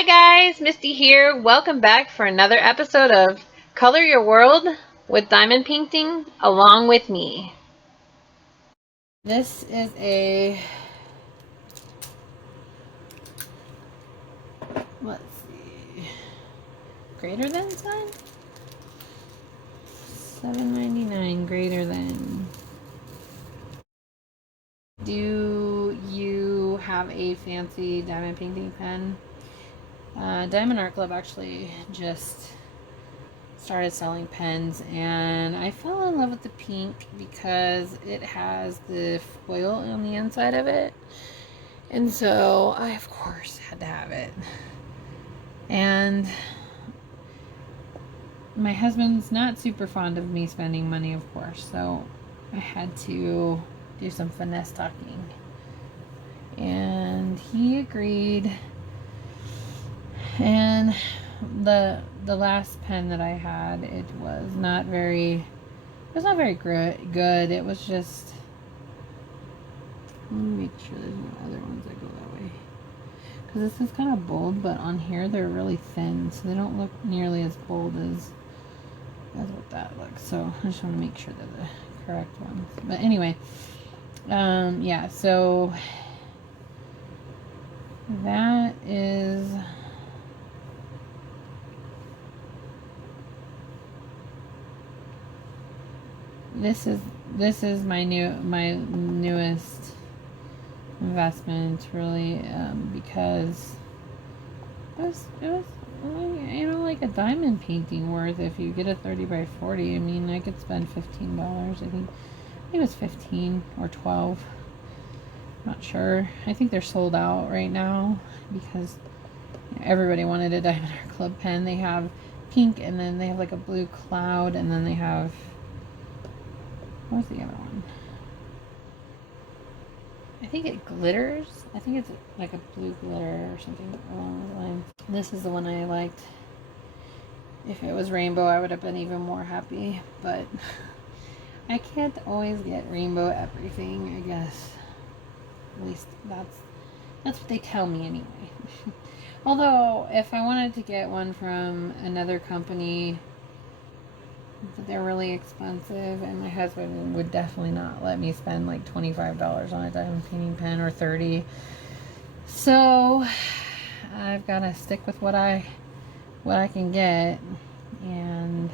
Hi guys, Misty here. Welcome back for another episode of Color Your World with Diamond Painting along with me. This is let's see, greater than sign? $7.99 greater than. Do you have a fancy diamond painting pen? Diamond Art Club actually just started selling pens, and I fell in love with the pink because it has the foil on the inside of it, and so I of course had to have it. And my husband's not super fond of me spending money, of course, so I had to do some finesse talking, and he agreed. And the last pen that I had, it was not very good. It was just, let me make sure there's no other ones that go that way, because this is kind of bold, but on here they're really thin, so they don't look nearly as bold as what that looks. So I just want to make sure they're the correct ones. But anyway, yeah, so that is this is my newest investment, really, because it was like a diamond painting worth. If you get a 30 by 40, I mean, I could spend $15. I think it was 15 or 12. I'm not sure. I think they're sold out right now because everybody wanted a Diamond Art Club pen. They have pink, and then they have like a blue cloud, and then they have, what's the other one? I think it glitters. I think it's like a blue glitter or something along those lines. This is the one I liked. If it was rainbow, I would have been even more happy, but I can't always get rainbow everything, I guess. At least that's what they tell me anyway. Although, if I wanted to get one from another company, they're really expensive, and my husband would definitely not let me spend like $25 on a diamond painting pen, or $30. So I've got to stick with what I can get, and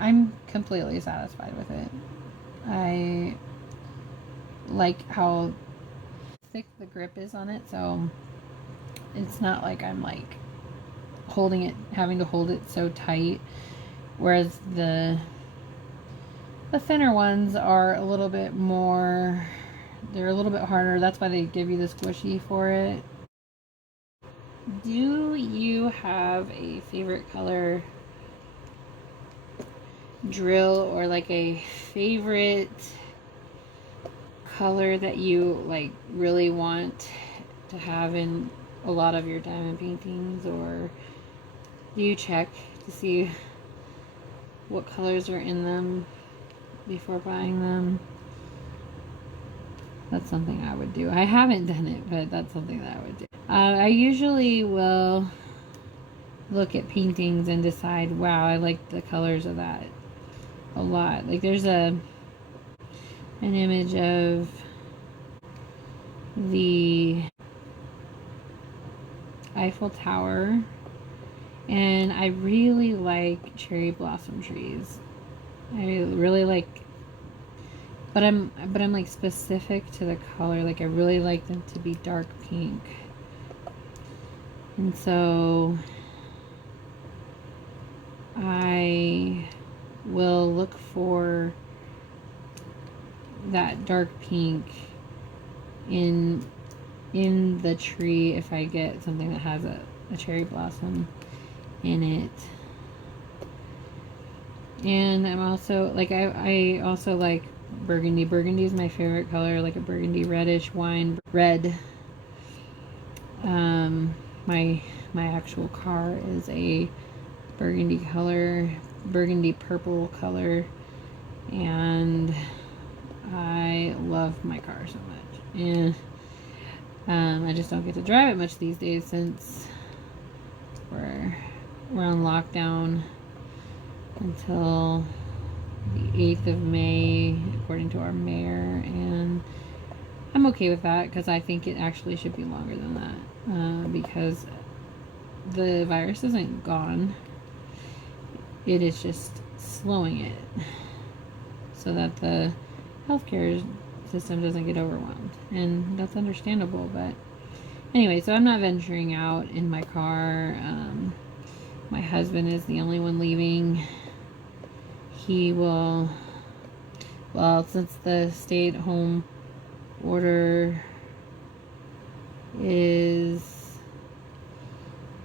I'm completely satisfied with it. I like how thick the grip is on it, so it's not like I'm like having to hold it so tight, whereas the thinner ones are a little bit more, they're a little bit harder. That's why they give you the squishy for it. Do you have a favorite color drill, or like a favorite color that you like really want to have in a lot of your diamond paintings? Or do you check to see what colors are in them before buying them? That's something I would do. I haven't done it, but that's something that I would do. I usually will look at paintings and decide, wow, I like the colors of that a lot. Like there's an image of the Eiffel Tower, and I really like cherry blossom trees. I really like, but I'm like specific to the color. Like I really like them to be dark pink, and so I will look for that dark pink in the tree if I get something that has a cherry blossom in it. And I'm also like, I also like burgundy. Burgundy is my favorite color, like a burgundy reddish wine red. My actual car is a burgundy color, burgundy purple color, and I love my car so much. And I just don't get to drive it much these days since we're on lockdown until the 8th of May, according to our mayor, and I'm okay with that because I think it actually should be longer than that, because the virus isn't gone. It is just slowing it so that the healthcare system doesn't get overwhelmed, and that's understandable. But anyway, so I'm not venturing out in my car. My husband is the only one leaving. He will, well, since the stay-at-home order is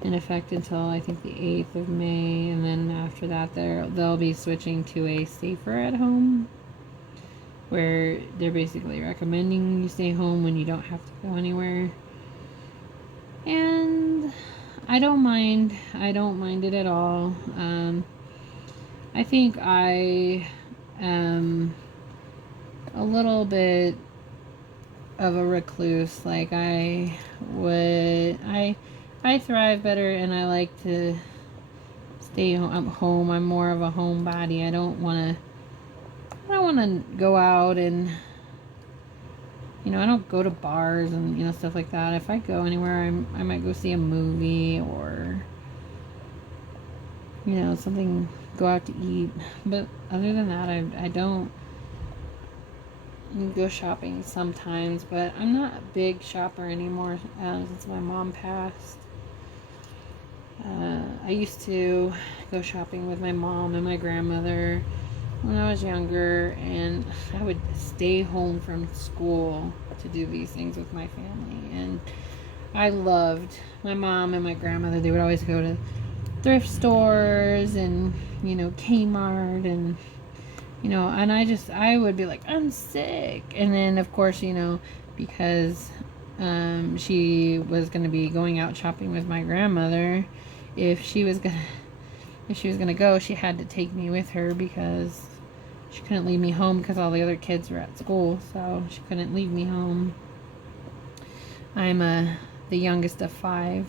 in effect until I think the 8th of May, and then after that they'll be switching to a safer at home, where they're basically recommending you stay home when you don't have to go anywhere. And I don't mind it at all. I think I am a little bit of a recluse. Like I thrive better, and I like to stay home. I'm more of a homebody. I don't want to go out, and I don't go to bars and stuff like that. If I go anywhere, I might go see a movie or something, go out to eat. But other than that, I don't go shopping sometimes. But I'm not a big shopper anymore since my mom passed. I used to go shopping with my mom and my grandmother when I was younger, and I would stay home from school to do these things with my family. And I loved my mom and my grandmother. They would always go to thrift stores and Kmart, and and I would be like, I'm sick. And then of course because she was going to be going out shopping with my grandmother, if she was gonna go, she had to take me with her because she couldn't leave me home because all the other kids were at school, so she couldn't leave me home. I'm the youngest of 5.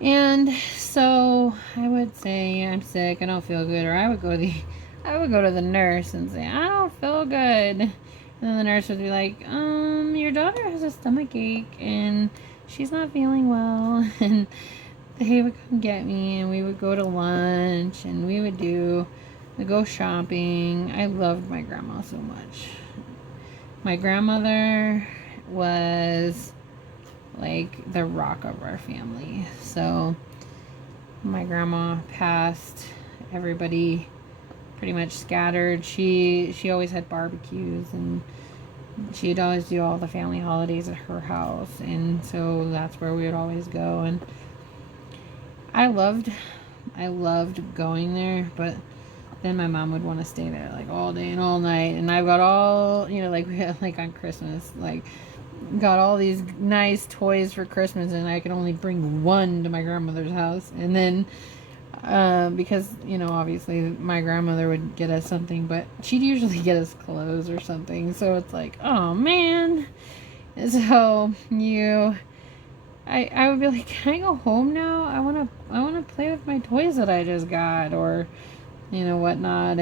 And so I would say I'm sick, I don't feel good, or I would go to the nurse and say, I don't feel good. And then the nurse would be like, your daughter has a stomach ache and she's not feeling well. And they would come get me, and we would go to lunch, and we would go shopping. I loved my grandma so much. My grandmother was like the rock of our family. So my grandma passed, everybody pretty much scattered. She always had barbecues, and she'd always do all the family holidays at her house, and so that's where we would always go. And I loved going there, but then my mom would want to stay there like all day and all night, and I've got all like we had like on Christmas, like got all these nice toys for Christmas, and I could only bring one to my grandmother's house. And then because obviously my grandmother would get us something, but she'd usually get us clothes or something, so it's like, oh man. So I would be like, can I go home now? I wanna play with my toys that I just got, or whatnot.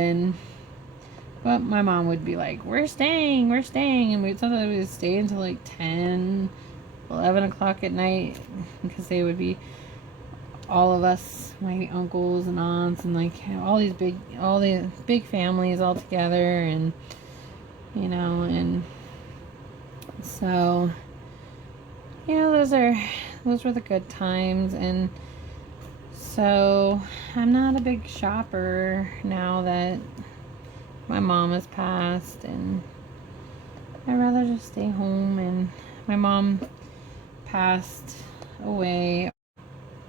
But my mom would be like, we're staying, and sometimes we would stay until like 10, 11 o'clock at night, because they would be all of us, my uncles and aunts, and like all the big families all together, and and so those were the good times. And so I'm not a big shopper now that my mom has passed, and I'd rather just stay home. And my mom passed away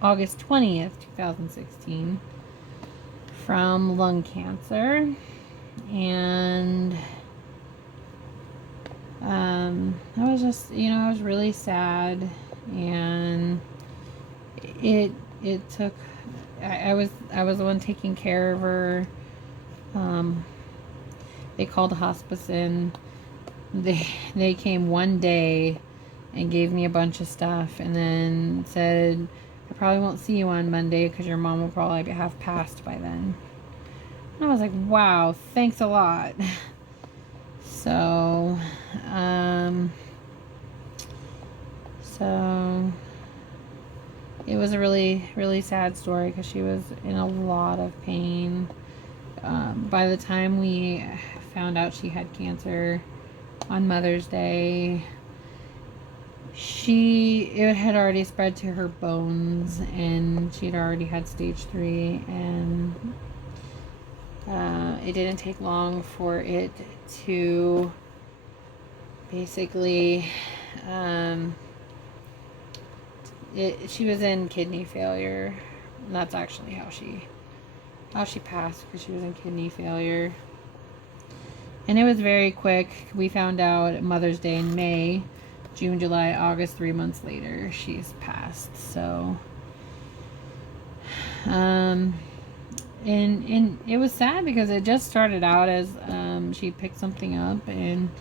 August 20th, 2016 from lung cancer. And I was just, I was really sad, and it took, I was the one taking care of her. They called the hospice in. They came one day and gave me a bunch of stuff, and then said I probably won't see you on Monday because your mom will probably have passed by then. And I was like, wow, thanks a lot. So, so it was a really, really sad story because she was in a lot of pain. By the time we found out she had cancer on Mother's Day, it had already spread to her bones, and she'd already had stage 3, and it didn't take long for it to basically she was in kidney failure, and that's actually how she passed, because she was in kidney failure. And it was very quick. We found out Mother's Day in May. June, July, August, 3 months later, she's passed. So, and it was sad because it just started out as she picked something up and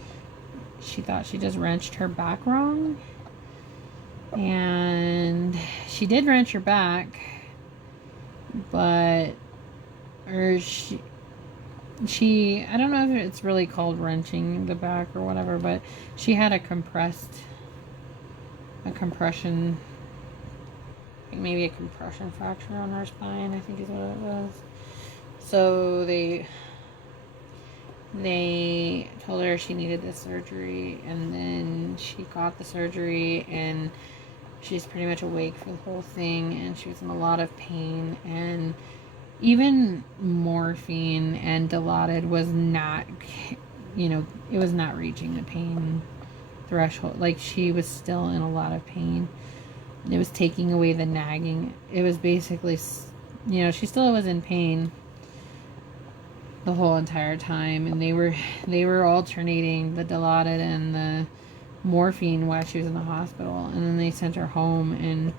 she thought she just wrenched her back wrong. And she did wrench her back, but, she I don't know if it's really called wrenching the back or whatever, but she had a compression, maybe a compression fracture on her spine, I think is what it was. So they told her she needed this surgery, and then she got the surgery, and she's pretty much awake for the whole thing, and she was in a lot of pain, and even morphine and Dilaudid was not, it was not reaching the pain threshold. Like, she was still in a lot of pain. It was taking away the nagging. It was basically, she still was in pain the whole entire time, and they were alternating the Dilaudid and the morphine while she was in the hospital, and then they sent her home and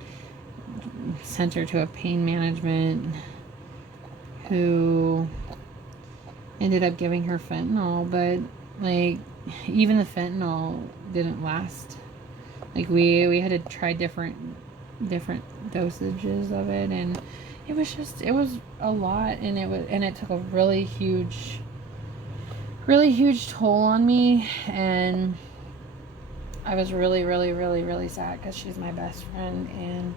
sent her to a pain management who ended up giving her fentanyl, but like, even the fentanyl didn't last. Like, we had to try different dosages of it, and it was a lot, and it took a really huge toll on me, and I was really, really, really, really sad because she's my best friend. And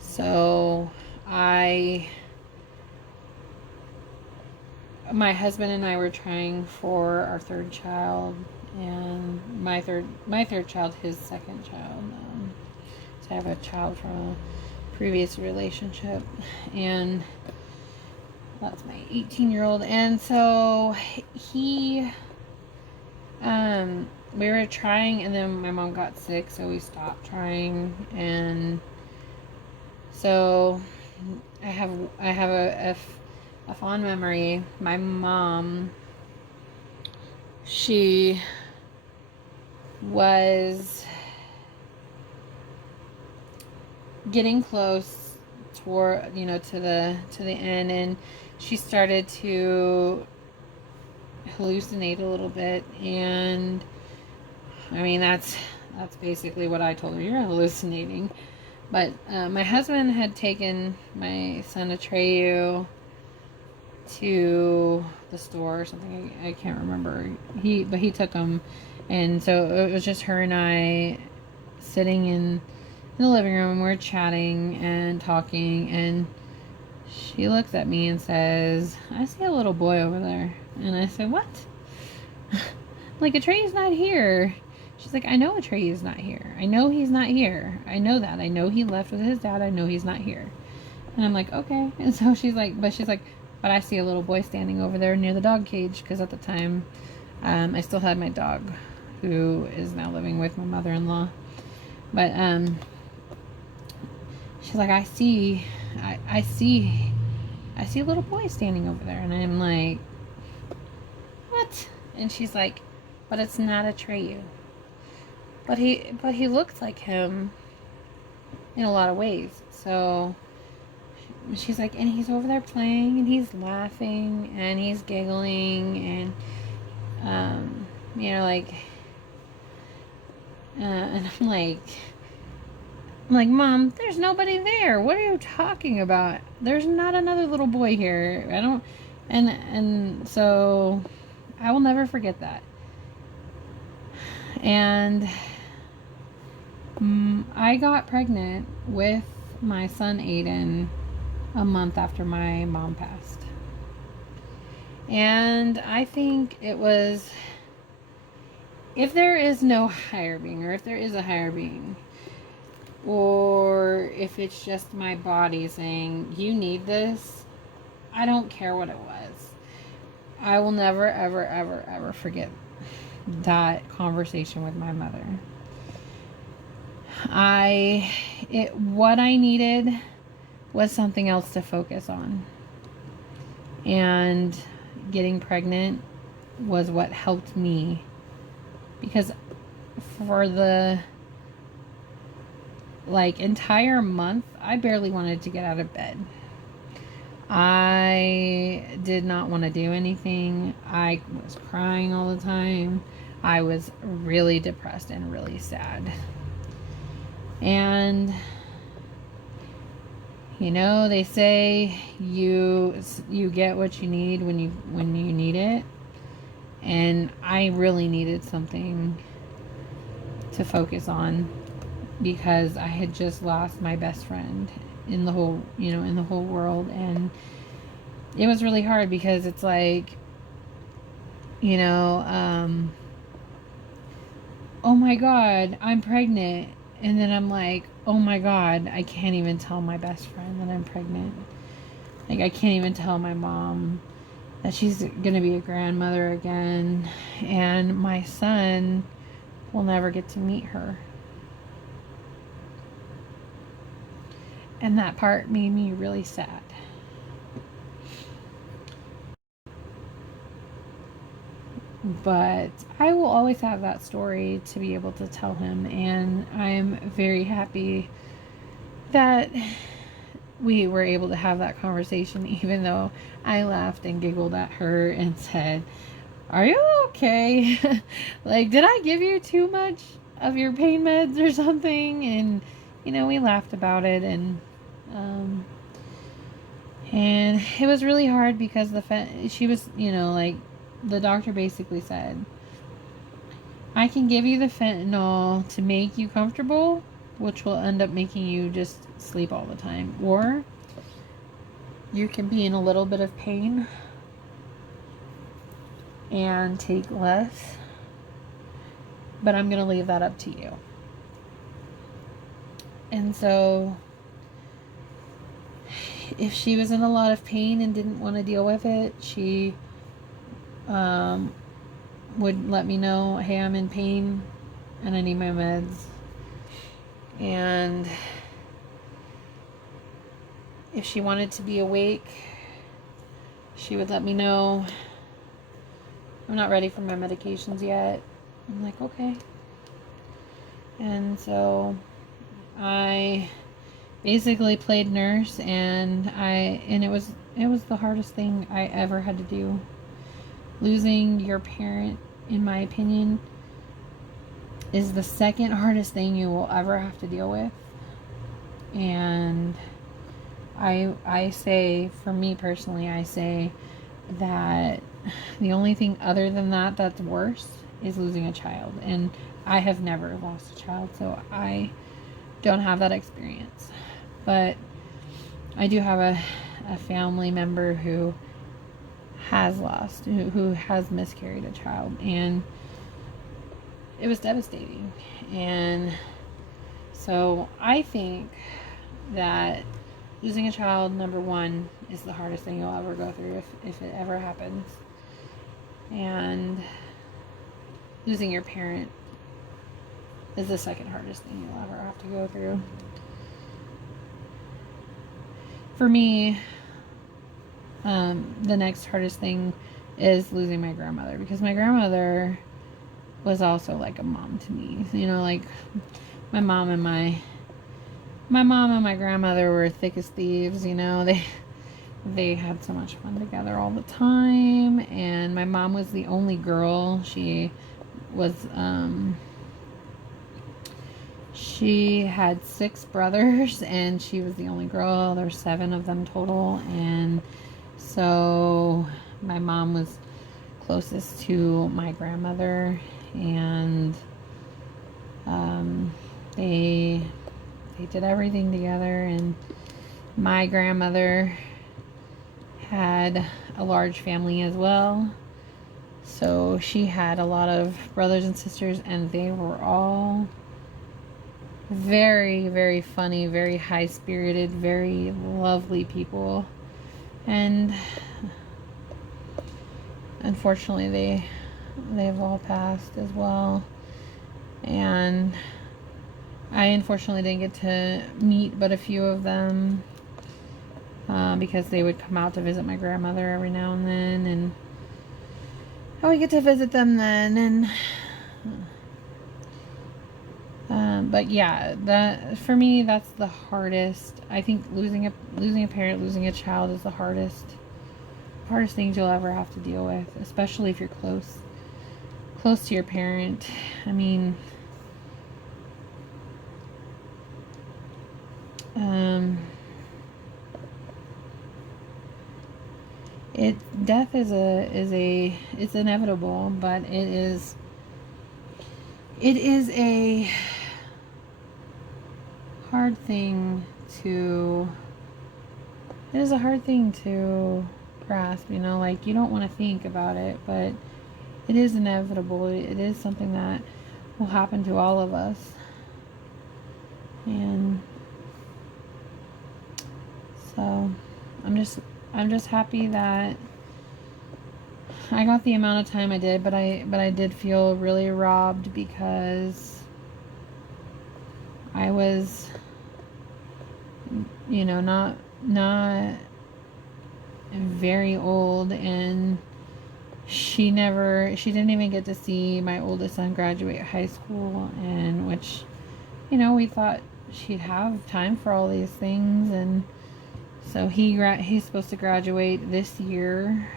so my husband and I were trying for our third child, and my third child, his second child. So I have a child from a previous relationship, and that's my 18-year-old. And so we were trying, and then my mom got sick, so we stopped trying. And so I have a fond memory. My mom, she was getting close toward, to the end, and she started to hallucinate a little bit. And I mean, that's basically what I told her. You're hallucinating. But my husband had taken my son Atreyu to the store or something. I can't remember. But he took him, and so it was just her and I sitting in the living room. We're chatting and talking, and she looks at me and says, "I see a little boy over there." And I said, "What?" Like, Atreyu's not here. She's like, "I know Atreyu's not here. I know he's not here. I know that. I know he left with his dad. I know he's not here." And I'm like, "Okay." And so she's like, but I see a little boy standing over there near the dog cage, because at the time, I still had my dog, who is now living with my mother-in-law. But she's like, I see a little boy standing over there." And I'm like, "What?" And she's like, "But it's not Atreyu. But he looks like him in a lot of ways." So she's like, "And he's over there playing, and he's laughing, and he's giggling, and and I'm like, I'm like, Mom, there's nobody there. What are you talking about? There's not another little boy here. I don't, and so I will never forget that. And I got pregnant with my son Aiden a month after my mom passed. And I think it was, if there is no higher being, or if there is a higher being, or if it's just my body saying, you need this, I don't care what it was. I will never, ever, ever, ever forget that conversation with my mother. What I needed was something else to focus on. And getting pregnant was what helped me. Because for the entire month, I barely wanted to get out of bed. I did not want to do anything. I was crying all the time. I was really depressed and really sad. And they say you get what you need when you need it. And I really needed something to focus on, because I had just lost my best friend in the whole world. And it was really hard, because it's like, oh my God, I'm pregnant. And then I'm like, oh my God, I can't even tell my best friend that I'm pregnant. Like, I can't even tell my mom that she's going to be a grandmother again. And my son will never get to meet her. And that part made me really sad. But I will always have that story to be able to tell him. And I'm very happy that we were able to have that conversation, even though I laughed and giggled at her and said, are you okay? Like, did I give you too much of your pain meds or something? And, we laughed about it. And it was really hard, because she was, the doctor basically said, I can give you the fentanyl to make you comfortable, which will end up making you just sleep all the time. Or you can be in a little bit of pain and take less. But I'm going to leave that up to you. And so if she was in a lot of pain and didn't want to deal with it, she would let me know, hey, I'm in pain and I need my meds. And if she wanted to be awake, she would let me know, I'm not ready for my medications yet. I'm like, okay. And so I basically played nurse, and it was the hardest thing I ever had to do. Losing your parent, in my opinion, is the second hardest thing you will ever have to deal with. And I say, for me personally, I say that the only thing other than that that's worse is losing a child. And I have never lost a child, so I don't have that experience. But I do have a family member who has lost, who has miscarried a child, and it was devastating. And so I think that losing a child, number one, is the hardest thing you'll ever go through, if it ever happens. And losing your parent is the second hardest thing you'll ever have to go through. For me, the next hardest thing is losing my grandmother, because my grandmother was also like a mom to me. Like my mom and my grandmother were thick as thieves. They had so much fun together all the time. And my mom was the only girl. She was She had 6 brothers, and she was the only girl. There's 7 of them total, and so my mom was closest to my grandmother, and they did everything together. And my grandmother had a large family as well, so she had a lot of brothers and sisters, and they were all very, very funny, very high-spirited, very lovely people. And unfortunately they've all passed as well, and I unfortunately didn't get to meet but a few of them, because they would come out to visit my grandmother every now and then, and I would get to visit them then. And but yeah, that for me, that's the hardest. I think losing a parent, losing a child is the hardest things you'll ever have to deal with, especially if you're close to your parent. I mean, death is it's inevitable, but it is a hard thing to grasp, like, you don't want to think about it, but it is inevitable. It is something that will happen to all of us. And so I'm just happy that I got the amount of time I did, but I did feel really robbed, because I was, not very old, and she didn't even get to see my oldest son graduate high school, and which, we thought she'd have time for all these things. And so he's supposed to graduate this year,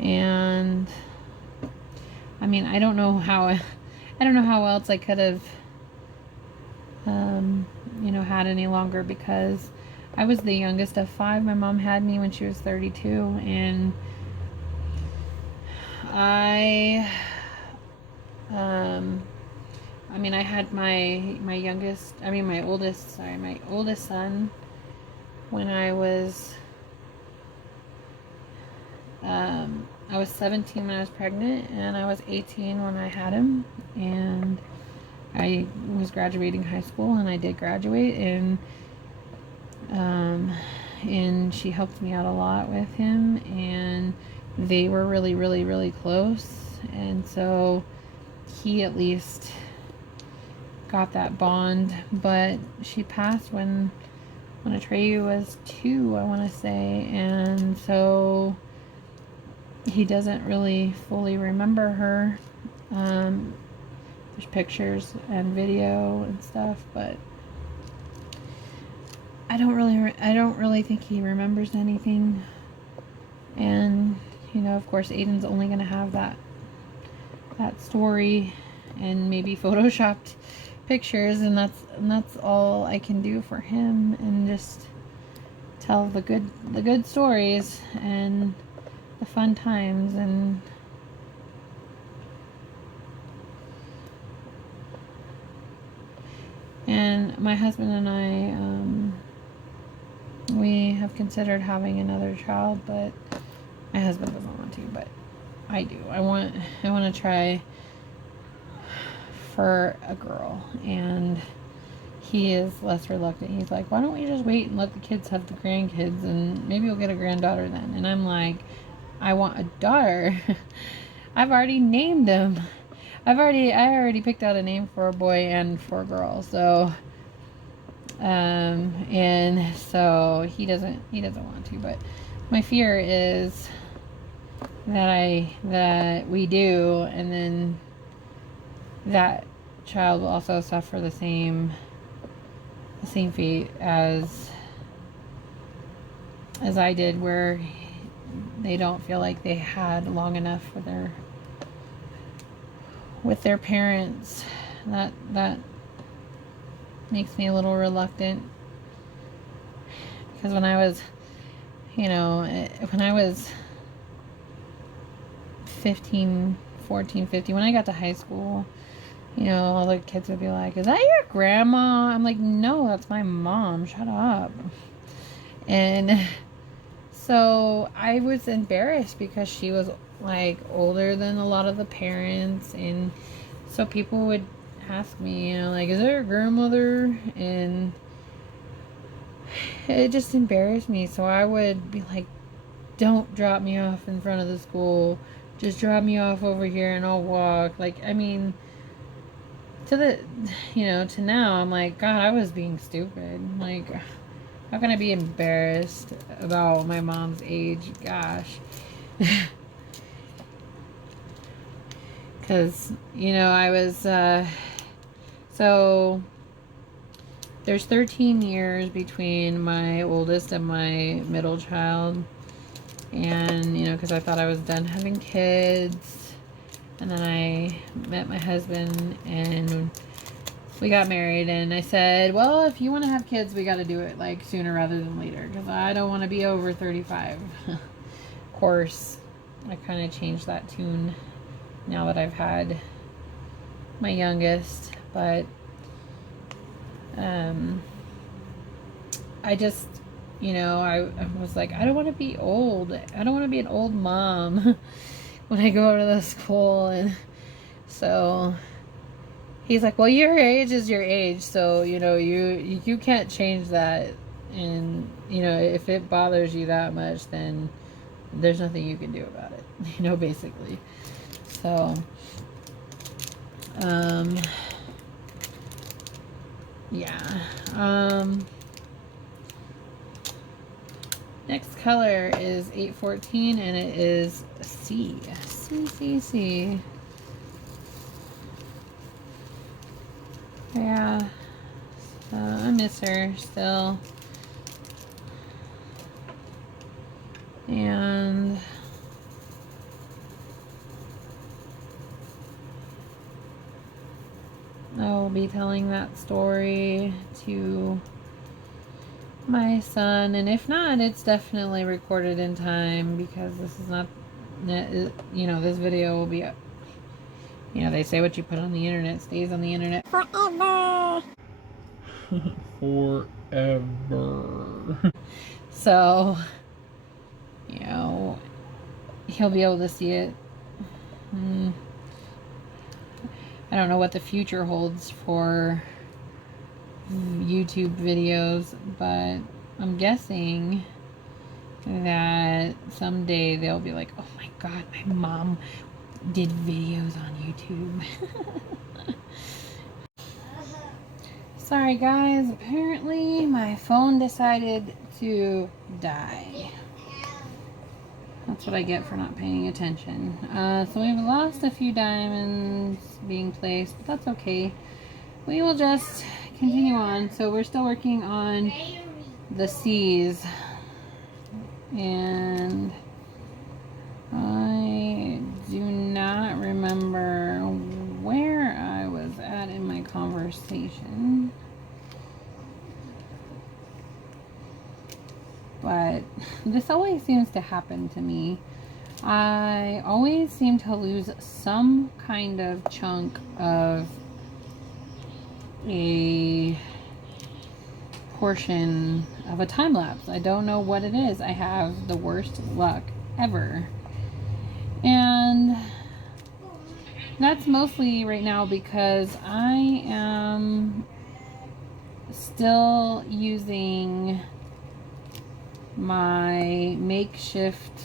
and I mean, I don't know how else I could have had any longer, because I was the youngest of 5. My mom had me when she was 32, and I had my oldest son when I was 17 when I was pregnant, and I was 18 when I had him, and I was graduating high school, and I did graduate, and she helped me out a lot with him, and they were really, really, really close, and so he at least got that bond. But she passed when Atreyu was 2, I want to say, and so he doesn't really fully remember her. There's pictures and video and stuff, but I don't really think he remembers anything. And of course, Aiden's only going to have that story and maybe photoshopped pictures, and that's all I can do for him, and just tell the good stories and the fun times. And my husband and I, we have considered having another child, but my husband doesn't want to, but I do. I want to try for a girl, and he is less reluctant. He's like, why don't we just wait and let the kids have the grandkids, and maybe we'll get a granddaughter then. And I'm like, I want a daughter. I've already named him. I already picked out a name for a boy and for a girl. So, and so he doesn't want to. But my fear is that we do, and then that child will also suffer the same fate as I did, where they don't feel like they had long enough with their parents. That makes me a little reluctant. Because when I was, when I was 15, 14, 15, when I got to high school, all the kids would be like, "Is that your grandma?" I'm like, "No, that's my mom. Shut up." And so I was embarrassed because she was like older than a lot of the parents, and so people would ask me, like, "Is that your grandmother?" And it just embarrassed me. So I would be like, "Don't drop me off in front of the school. Just drop me off over here and I'll walk." Like, I mean, to now, I'm like, God, I was being stupid. Like, how can I be embarrassed about my mom's age? Gosh. Because, I was, so there's 13 years between my oldest and my middle child. And, because I thought I was done having kids. And then I met my husband and we got married. And I said, well, if you want to have kids, we got to do it like sooner rather than later. Because I don't want to be over 35. Of course, I kind of changed that tune now that I've had my youngest. But I just, I was like, I don't want to be old. I don't want to be an old mom when I go to the school. And so he's like, well, your age is your age. So, you can't change that. And, if it bothers you that much, then there's nothing you can do about it, basically. So, yeah. Next color is 814 and it is C. C. Yeah. So I miss her still. And I will be telling that story to my son, and if not, it's definitely recorded in time, because this is not, this video will be, they say what you put on the internet stays on the internet forever. Forever. So, he'll be able to see it. I don't know what the future holds for YouTube videos, but I'm guessing that someday they'll be like, oh my god, my mom did videos on YouTube. Sorry guys, apparently my phone decided to die. That's what I get for not paying attention. So we've lost a few diamonds being placed, but that's okay. We will just continue on. So we're still working on the C's, and I do not remember where I was at in my conversation, but this always seems to happen to me. I always seem to lose some kind of chunk of a portion of a time lapse. I don't know what it is. I have the worst luck ever. And that's mostly right now because I am still using my makeshift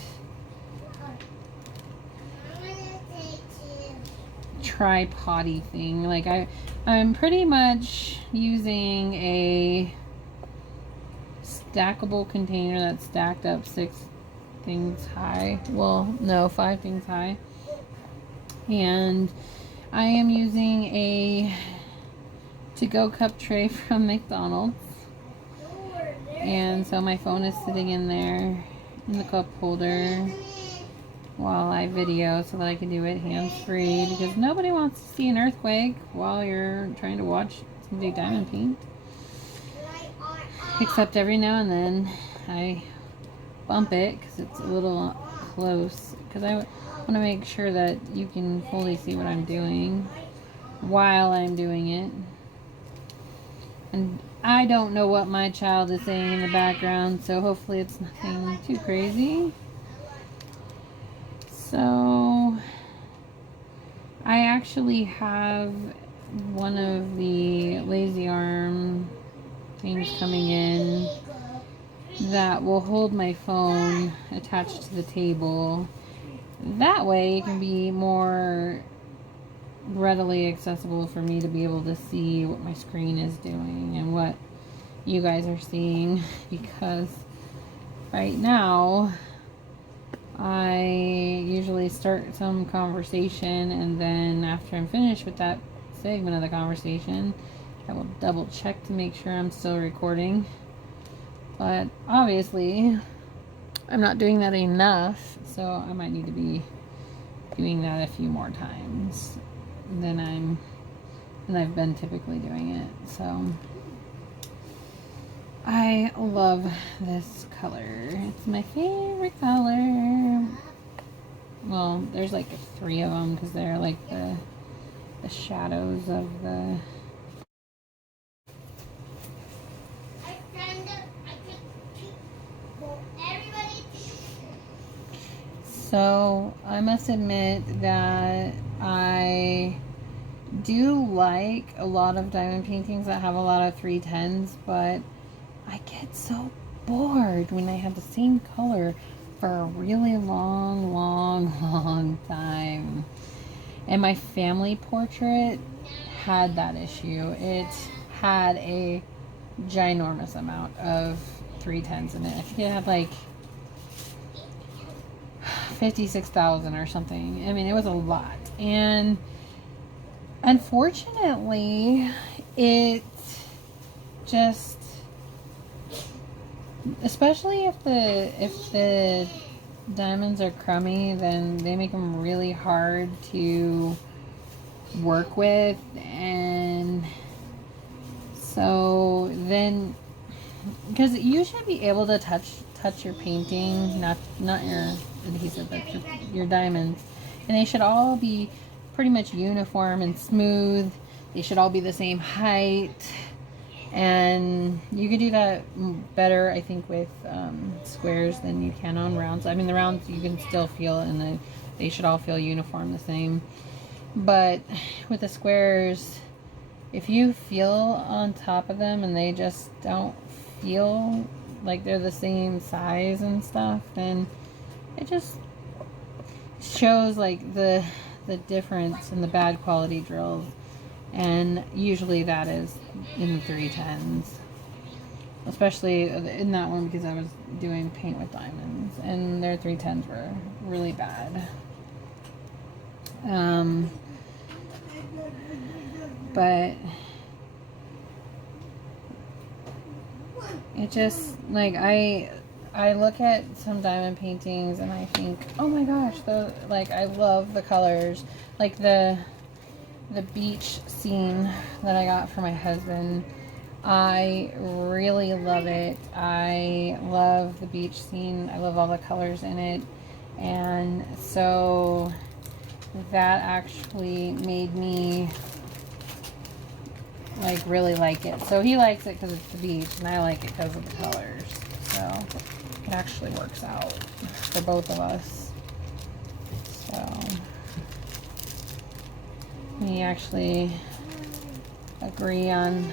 tripod-y thing. Like I'm pretty much using a stackable container that's stacked up 6 things high. Well, no, 5 things high. And I am using a to-go cup tray from McDonald's. And so my phone is sitting in there in the cup holder while I video so that I can do it hands-free, because nobody wants to see an earthquake while you're trying to watch somebody diamond paint. Except every now and then I bump it because it's a little close. Because I want to make sure that you can fully see what I'm doing while I'm doing it. And I don't know what my child is saying in the background, so hopefully it's nothing too crazy. So I actually have one of the lazy arm things coming in that will hold my phone attached to the table. That way it can be more readily accessible for me to be able to see what my screen is doing and what you guys are seeing, because right now I usually start some conversation, and then after I'm finished with that segment of the conversation, I will double check to make sure I'm still recording. But obviously I'm not doing that enough, so I might need to be doing that a few more times than I've been typically doing it. So I love this color. It's my favorite color. Well, there's like 3 of them because they're like the shadows of the... So I must admit that I do like a lot of diamond paintings that have a lot of 310s, but I get so bored when I have the same color for a really long time. And my family portrait had that issue. It had a ginormous amount of 310s in it. I think it had like 56,000 or something. I mean, it was a lot. And unfortunately, it just, especially if the diamonds are crummy, then they make them really hard to work with. And so then, because you should be able to touch your painting, not your adhesive, but your diamonds, and they should all be pretty much uniform and smooth. They should all be the same height, and you could do that better, I think, with squares than you can on rounds. I mean, the rounds you can still feel, and they should all feel uniform, the same. But with the squares, if you feel on top of them and they just don't feel like they're the same size and stuff, then it just shows like the difference in the bad quality drills. And usually that is in the 310s, especially in that one, because I was doing paint with diamonds and their 310s were really bad. But it just, like, I look at some diamond paintings and I think, oh my gosh, like, I love the colors. Like the beach scene that I got for my husband, I really love it. I love the beach scene. I love all the colors in it. And so that actually made me like really like it. So he likes it because it's the beach, and I like it because of the colors. So it actually works out for both of us. So we actually agree on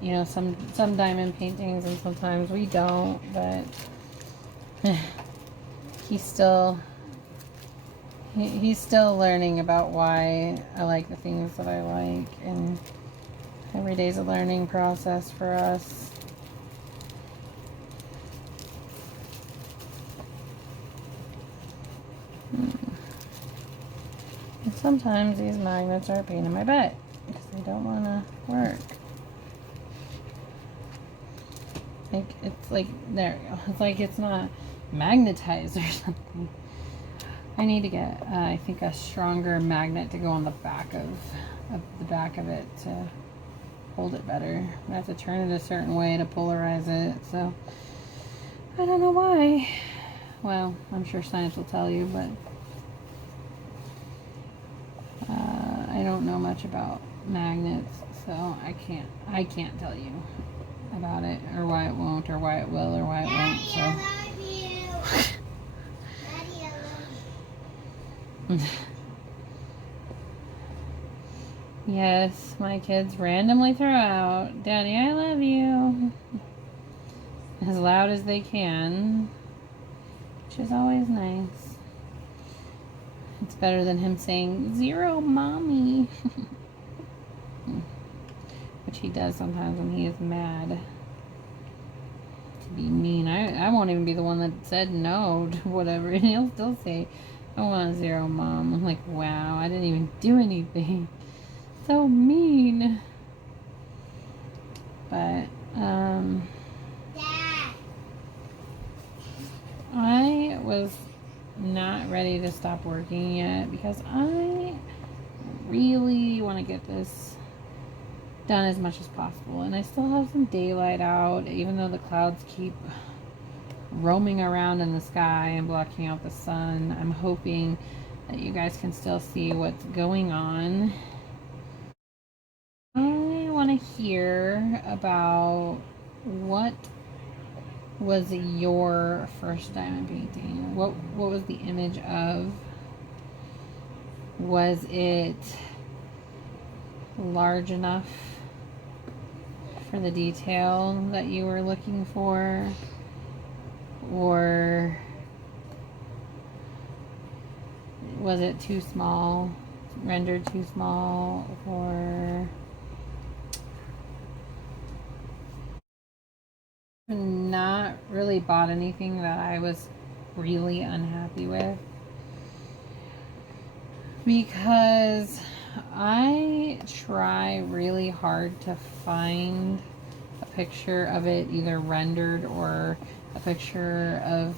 you know, some diamond paintings, and sometimes we don't, but he's still learning about why I like the things that I like, and every day's a learning process for us. And sometimes these magnets are a pain in my butt because they don't want to work. Like, it's like, there we go. It's like it's not magnetized or something. I need to get, I think, a stronger magnet to go on the back of it to hold it better. I have to turn it a certain way to polarize it, so I don't know why. Well, I'm sure science will tell you, but I don't know much about magnets, so I can't tell you about it, or why it won't, or why it will, or why it won't. So. I love you. Daddy, I love you. Yes, my kids randomly throw out, "Daddy, I love you," as loud as they can, which is always nice. It's better than him saying, "Zero, mommy," which he does sometimes when he is mad. To be mean. I won't even be the one that said no to whatever, and he'll still say, "I want 0, Mom." I'm like, wow, I didn't even do anything. So mean. But Dad. I was not ready to stop working yet because I really want to get this done as much as possible, and I still have some daylight out, even though the clouds keep roaming around in the sky and blocking out the sun. I'm hoping that you guys can still see what's going on. I want to hear about what was your first diamond painting. What was the image of? Was it large enough for the detail that you were looking for, or was it too small, rendered too small, or not really bought anything that I was really unhappy with? Because I try really hard to find a picture of it either rendered or a picture of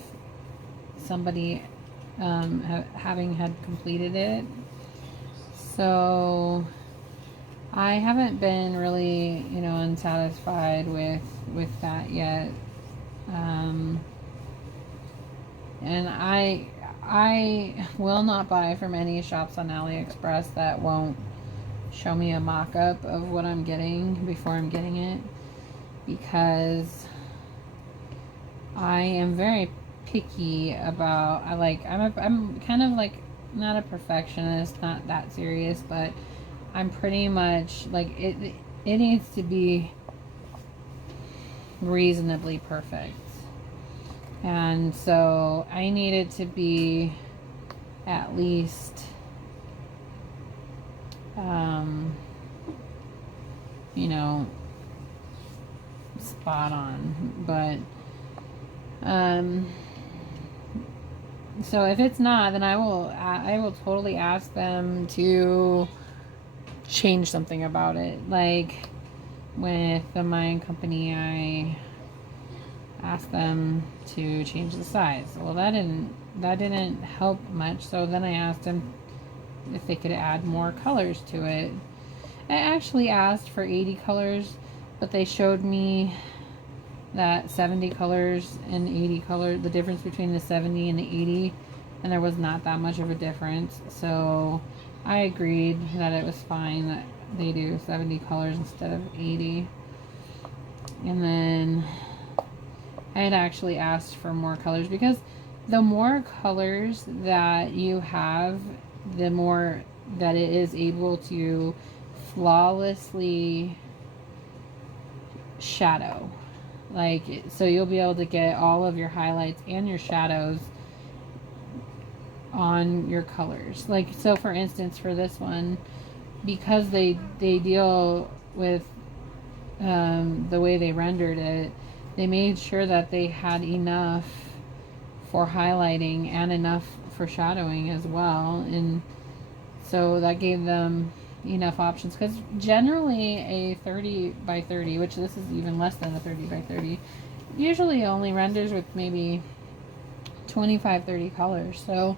somebody having had completed it. So I haven't been really, unsatisfied with that yet. And I will not buy from any shops on AliExpress that won't show me a mock-up of what I'm getting before I'm getting it, because I am very picky about, I'm kind of like, not a perfectionist, not that serious, but I'm pretty much like, it needs to be reasonably perfect. And so I need it to be at least spot on. But so if it's not, then I will totally ask them to change something about it. Like with the Mayan company, I asked them to change the size. Well, that didn't help much. So then I asked them if they could add more colors to it. I actually asked for 80 colors, but they showed me that 70 colors and 80 colors, the difference between the 70 and the 80, and there was not that much of a difference. So I agreed that it was fine that they do 70 colors instead of 80. And then I had actually asked for more colors, because the more colors that you have, the more that it is able to flawlessly shadow. Like, so you'll be able to get all of your highlights and your shadows on your colors. Like, so for instance, for this one, because they deal with the way they rendered it, they made sure that they had enough for highlighting and enough for shadowing as well. And so that gave them enough options, because generally a 30 by 30, which this is even less than a 30 by 30, usually only renders with maybe 25-30 colors. So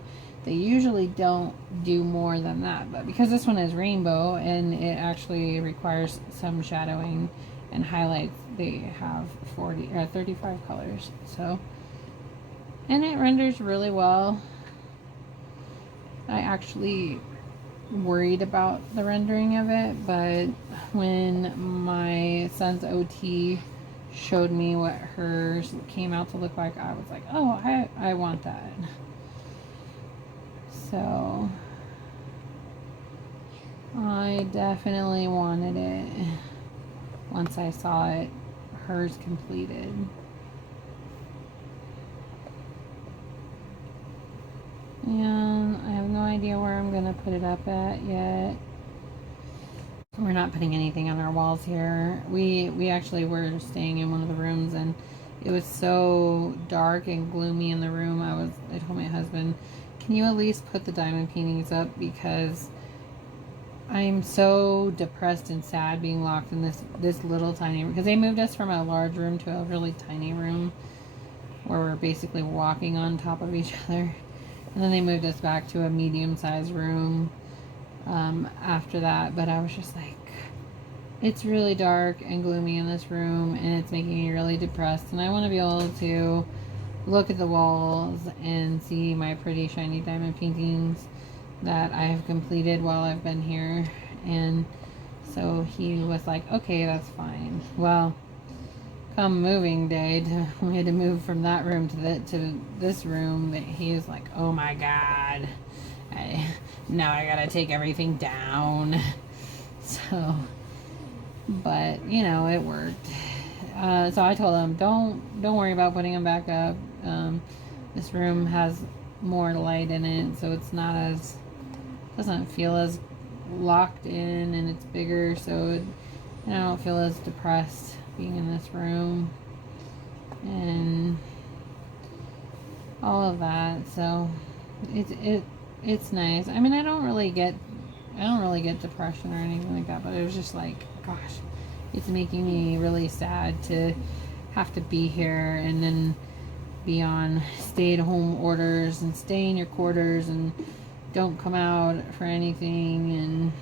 They usually don't do more than that, but because this one is rainbow and it actually requires some shadowing and highlights, they have 35 colors. So, and it renders really well. I actually worried about the rendering of it, but when my son's OT showed me what hers came out to look like, I was like, oh, I want that. So I definitely wanted it once I saw it, hers completed. And I have no idea where I'm gonna put it up at yet. We're not putting anything on our walls here. We actually were staying in one of the rooms, and it was so dark and gloomy in the room. I told my husband, can you at least put the diamond paintings up, because I'm so depressed and sad being locked in this little tiny room, because they moved us from a large room to a really tiny room where we're basically walking on top of each other. And then they moved us back to a medium-sized room after that. But I was just like, it's really dark and gloomy in this room, and it's making me really depressed. And I want to be able to look at the walls and see my pretty shiny diamond paintings that I have completed while I've been here. And so he was like, okay, that's fine. Well, come moving day, we had to move from that room to this room. He was like, oh my god, now I gotta take everything down. So, but you know, it worked. So I told him, don't worry about putting them back up. This room has more light in it, so it's not as, doesn't feel as locked in, and it's bigger, so I don't feel as depressed being in this room and all of that. So it's nice. I mean, I don't really get depression or anything like that, but it was just like, gosh, it's making me really sad to have to be here and then be on stay-at-home orders and stay in your quarters and don't come out for anything, and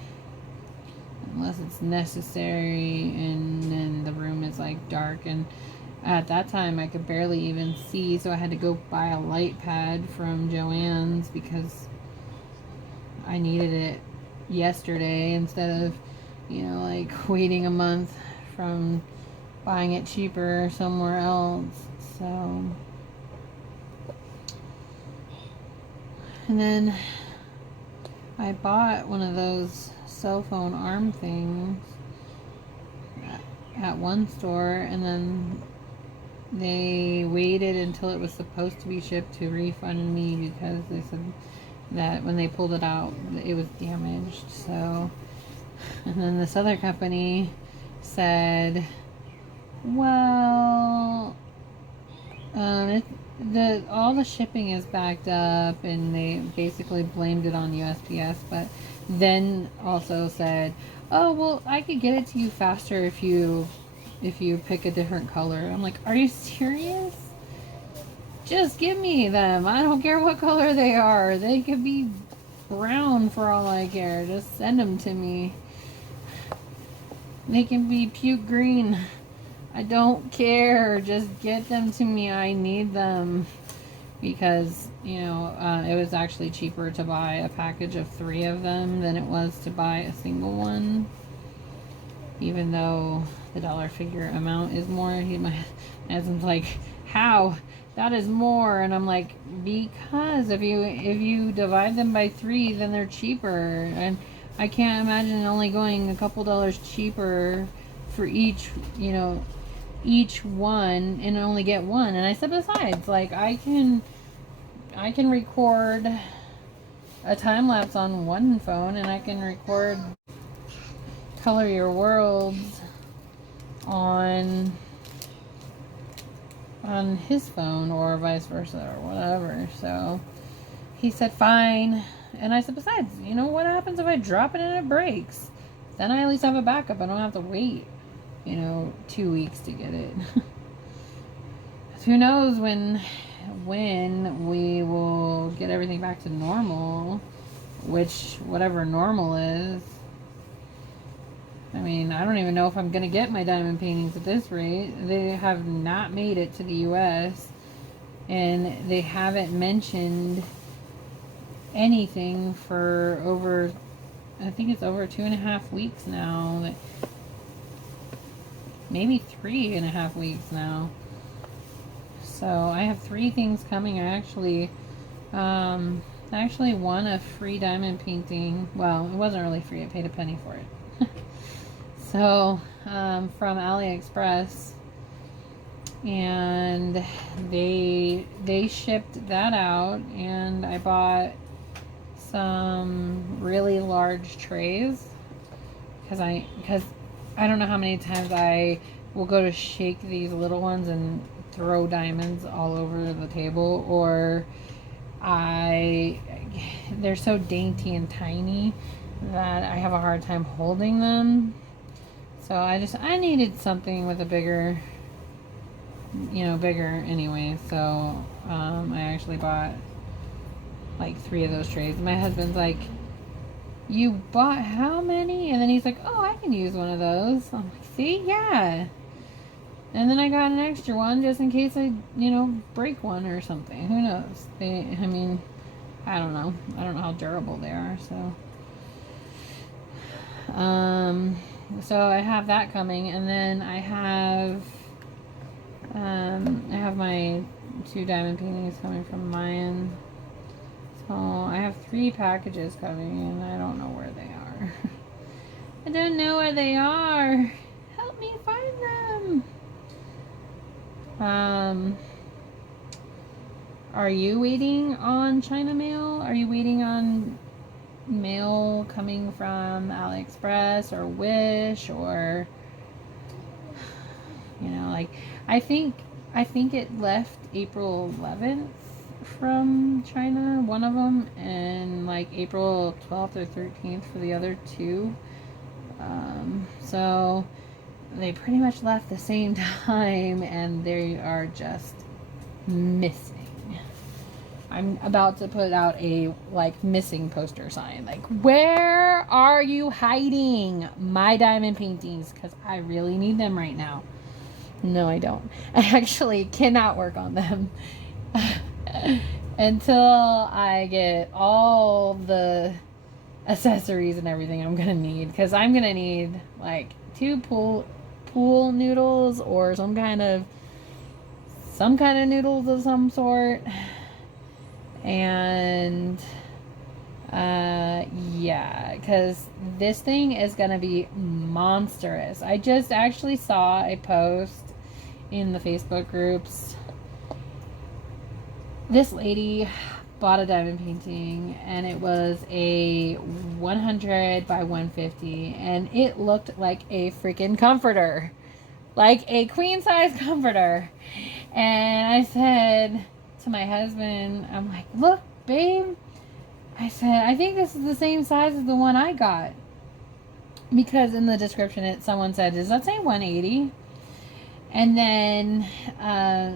unless it's necessary, and then the room is like dark, and at that time I could barely even see, so I had to go buy a light pad from Joann's because I needed it yesterday instead of, you know, like waiting a month from buying it cheaper somewhere else. So, and then I bought one of those cell phone arm things at one store, and then they waited until it was supposed to be shipped to refund me because they said that when they pulled it out it was damaged. So, and then this other company said, well, all the shipping is backed up, and they basically blamed it on USPS, but then also said, oh, well, I could get it to you faster if you pick a different color. I'm like, are you serious? Just give me them. I don't care what color they are. They could be brown for all I care. Just send them to me. They can be puke green. I don't care. Just get them to me. I need them. Because, you know, it was actually cheaper to buy a package of 3 of them than it was to buy a single one. Even though the dollar figure amount is more. My husband's like, how? That is more. And I'm like, because if you divide them by 3, then they're cheaper. And I can't imagine only going a couple dollars cheaper for each, you know, each one, and only get one. And I said, besides, like, I can record a time lapse on one phone, and I can record Color Your Worlds on his phone, or vice versa, or whatever. So he said fine, and I said, besides, you know, what happens if I drop it and it breaks? Then I at least have a backup. I don't have to wait, you know, 2 weeks to get it. Who knows when when we will get everything back to normal, which whatever normal is. I mean, I don't even know if I'm going to get my diamond paintings at this rate. They have not made it to the US, and they haven't mentioned anything for over, I think it's over 2.5 weeks now. Maybe 3.5 weeks now. So I have 3 things coming. I actually won a free diamond painting. Well, it wasn't really free. I paid a penny for it. So, from AliExpress, and they shipped that out, and I bought some really large trays because I don't know how many times I will go to shake these little ones and throw diamonds all over the table, or they're so dainty and tiny that I have a hard time holding them. So I needed something with a bigger, bigger anyway. So I actually bought like 3 of those trays. My husband's like, "You bought how many?" And then he's like, "Oh, I can use one of those." I'm like, "See, yeah." And then I got an extra one just in case I, break one or something. Who knows? I don't know. I don't know how durable they are. So I have that coming, and then I have my 2 diamond paintings coming from Mayan. So I have 3 packages coming, and I don't know where they are. I don't know where they are. Help me find them. Are you waiting on China mail? Are you waiting on mail coming from AliExpress or Wish, or I think it left April 11th from China, one of them, and like April 12th or 13th for the other 2. So they pretty much left the same time, and they are just missing. I'm about to put out a missing poster sign. Like, where are you hiding my diamond paintings? Because I really need them right now. No, I don't. I actually cannot work on them until I get all the accessories and everything I'm going to need. Because I'm going to need 2 pool noodles, or some kind of noodles of some sort. And yeah, because this thing is gonna be monstrous. I just actually saw a post in the Facebook groups. This lady bought a diamond painting, and it was a 100 by 150, and it looked like a freaking comforter, like a queen size comforter. And I said to my husband, I'm like, "Look, babe," I said, "I think this is the same size as the one I got." Because in the description, someone said, "Does that say 180?" And then,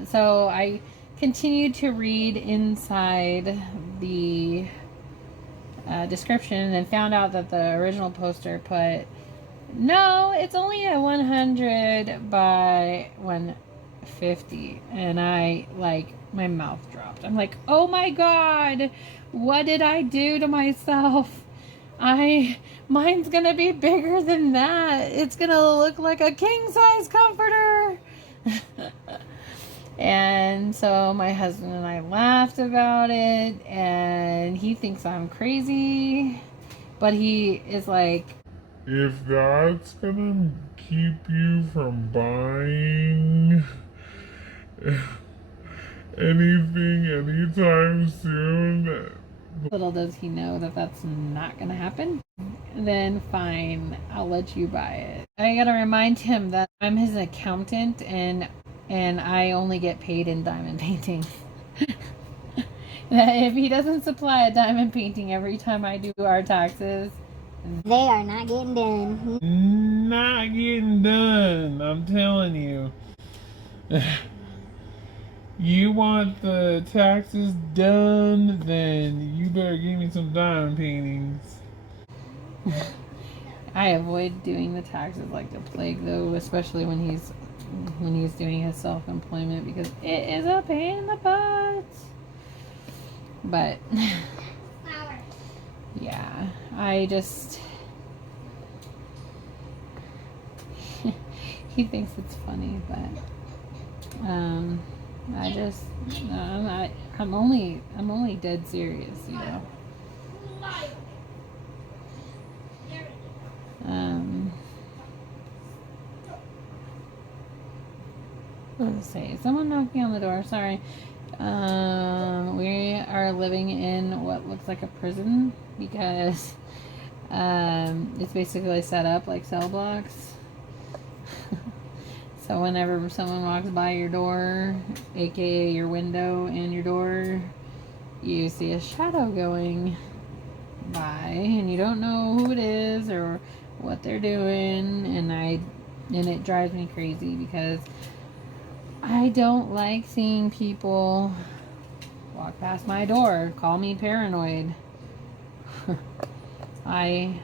so I continued to read inside the description, and found out that the original poster put, "No, it's only a 100 by 150. And my mouth dropped. I'm like, "Oh my God, what did I do to myself? Mine's gonna be bigger than that. It's gonna look like a king size comforter." And so my husband and I laughed about it, and he thinks I'm crazy, but he is like, "If that's gonna keep you from buying anything anytime soon." little does he know that that's not gonna happen. Then fine, I'll let you buy it. I gotta remind him that I'm his accountant, and I only get paid in diamond paintings. That if he doesn't supply a diamond painting every time I do our taxes, They are not getting done. Not getting done, I'm telling you. You want the taxes done? Then you better give me some diamond paintings. I avoid doing the taxes like the plague, though, especially when he's doing his self-employment, because it is a pain in the butt. But yeah, I just he thinks it's funny, but I just I'm only dead serious, you know. What does it say? Someone knocking on the door. Sorry. We are living in what looks like a prison because it's basically set up like cell blocks. So whenever someone walks by your door, aka your window and your door, you see a shadow going by, and you don't know who it is or what they're doing, and it drives me crazy because I don't like seeing people walk past my door. Call me paranoid. I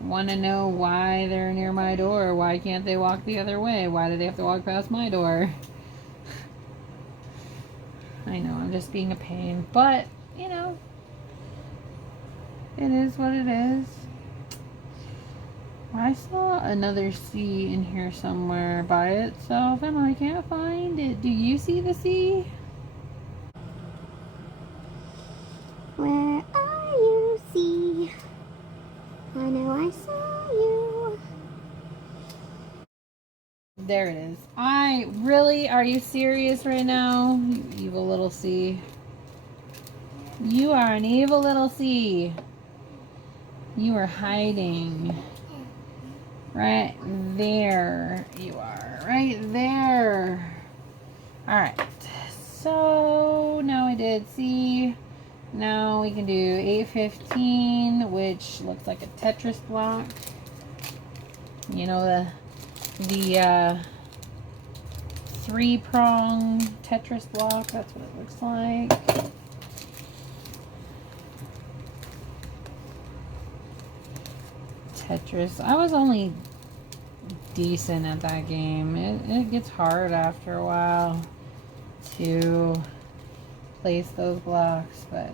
want to know why they're near my door. Why can't they walk the other way? Why do they have to walk past my door? I know, I'm just being a pain, but you know, it is what it is. I saw another C in here somewhere by itself and I can't find it. Do you see the C? Where are you, C? I know I saw you. There it is. Are you serious right now? You evil little C. You are an evil little C. You are hiding. Right there. You are. Right there. Alright. So, now I did C. Now we can do 815, which looks like a Tetris block. You know, the 3-prong Tetris block. That's what it looks like. Tetris. I was only decent at that game. It gets hard after a while to place those blocks, but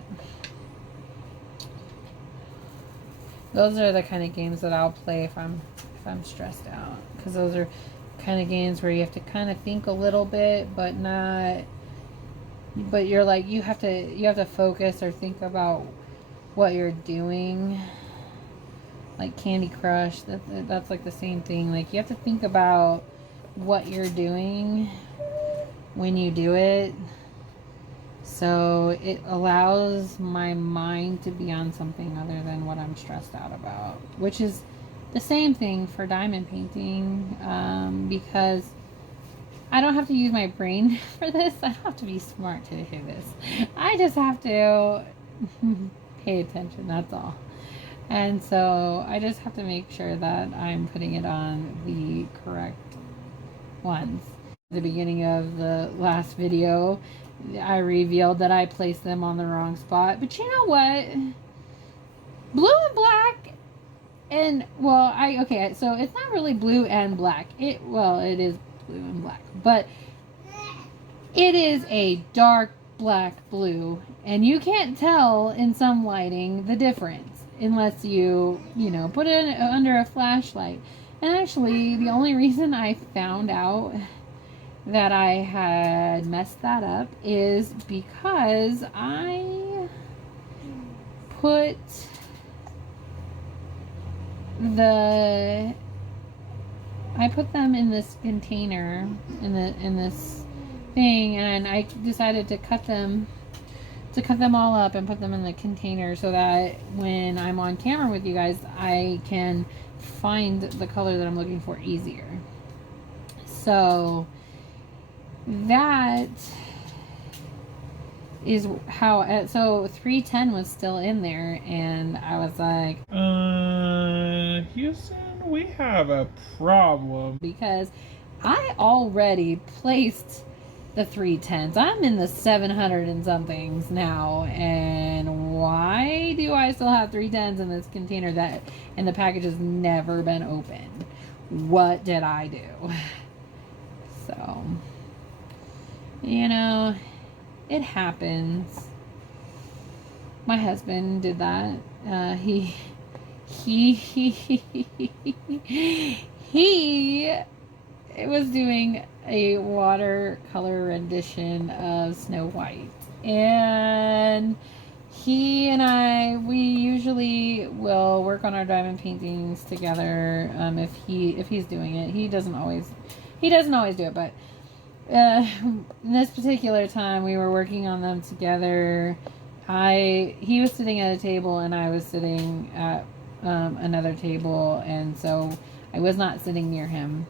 those are the kind of games that I'll play if I'm stressed out, because those are kind of games where you have to kind of think a little bit, but you're like you have to focus or think about what you're doing. Like Candy Crush, that's like the same thing. Like you have to think about what you're doing when you do it, so it allows my mind to be on something other than what I'm stressed out about, which is the same thing for diamond painting, because I don't have to use my brain for this. I don't have to be smart to do this. I just have to pay attention, that's all. And so I just have to make sure that I'm putting it on the correct ones. At the beginning of the last video, I revealed that I placed them on the wrong spot. But you know what? Blue and black, and okay, so it's not really blue and black. It is blue and black, but it is a dark black blue, and you can't tell in some lighting the difference unless you put it under a flashlight. And actually, the only reason I found out that I had messed that up is because I put them in this container, in this thing, and I decided to cut them all up and put them in the container so that when I'm on camera with you guys, I can find the color that I'm looking for easier. So that is how, so 310 was still in there, and I was like, Houston, we have a problem. because I already placed the 310s. I'm in the 700 and somethings now, and why do I still have 310s in this container and the package has never been opened? What did I do? So, you know, it happens. My husband did that. He was doing a watercolor rendition of Snow White, and he and we usually will work on our diamond paintings together. If he's doing it, he doesn't always do it, but in this particular time we were working on them together. He was sitting at a table and I was sitting at another table, and so I was not sitting near him.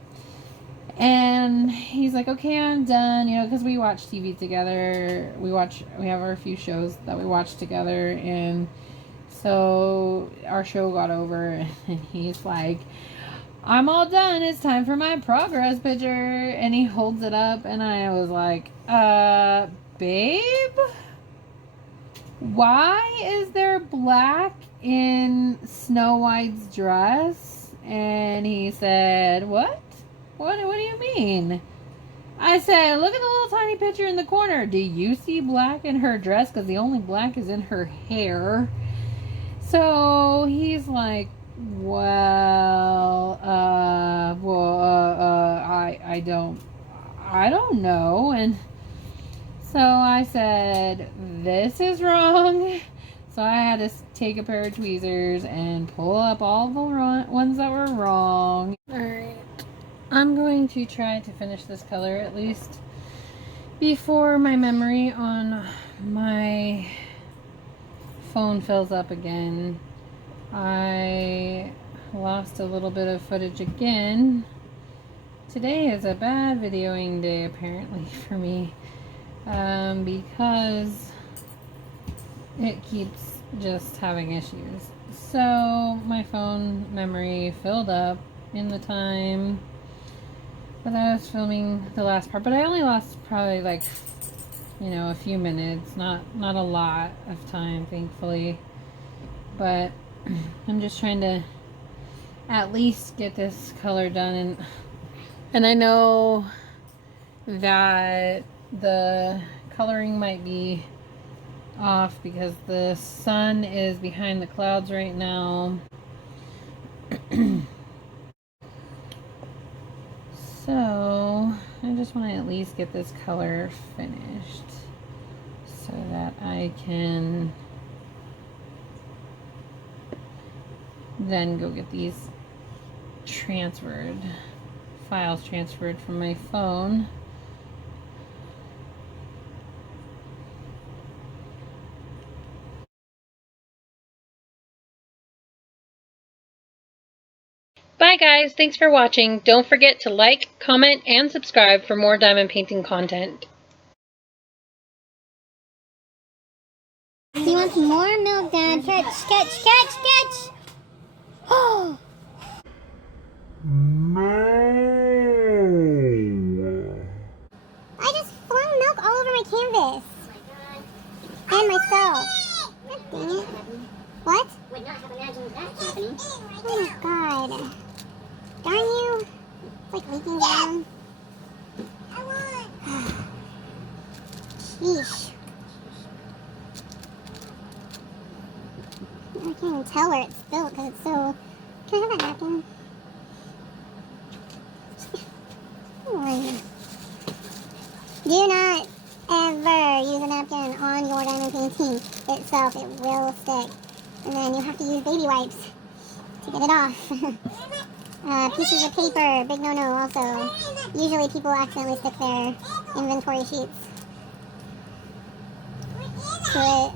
And he's like, okay, I'm done, you know, because we watch TV together. We have our few shows that we watch together, and so our show got over, and he's like, I'm all done, it's time for my progress picture. And he holds it up, and I was like, babe, why is there black in Snow White's dress? And he said, what do you mean? I said, look at the little tiny picture in the corner. Do you see black in her dress? Because the only black is in her hair. So he's like, I don't know. And so I said, this is wrong. So I had to take a pair of tweezers and pull up all the ones that were wrong. Alright, I'm going to try to finish this color at least before my memory on my phone fills up again. I lost a little bit of footage again. Today is a bad videoing day apparently for me, because it keeps just having issues. So my phone memory filled up in the time that I was filming the last part, but I only lost probably like, you know, a few minutes, not a lot of time, thankfully. But I'm just trying to at least get this color done, and I know that the coloring might be off because the sun is behind the clouds right now. So I just want to at least get this color finished so that I can then go get these files transferred from my phone. Bye guys, thanks for watching. Don't forget to like, comment, and subscribe for more diamond painting content. You want some more milk, Dad? Catch! Oh! No. I just flung milk all over my canvas. And myself. Dang it. What? Would not have imagined that happening. Oh my god. Darn you. It's like leaking down. Sheesh. I can't even tell where it's spilled because it's so... Can I have a napkin? Do not ever use a napkin on your diamond painting itself. It will stick. And then you have to use baby wipes to get it off. Pieces of paper, big no-no also. Usually people accidentally stick their inventory sheets to it.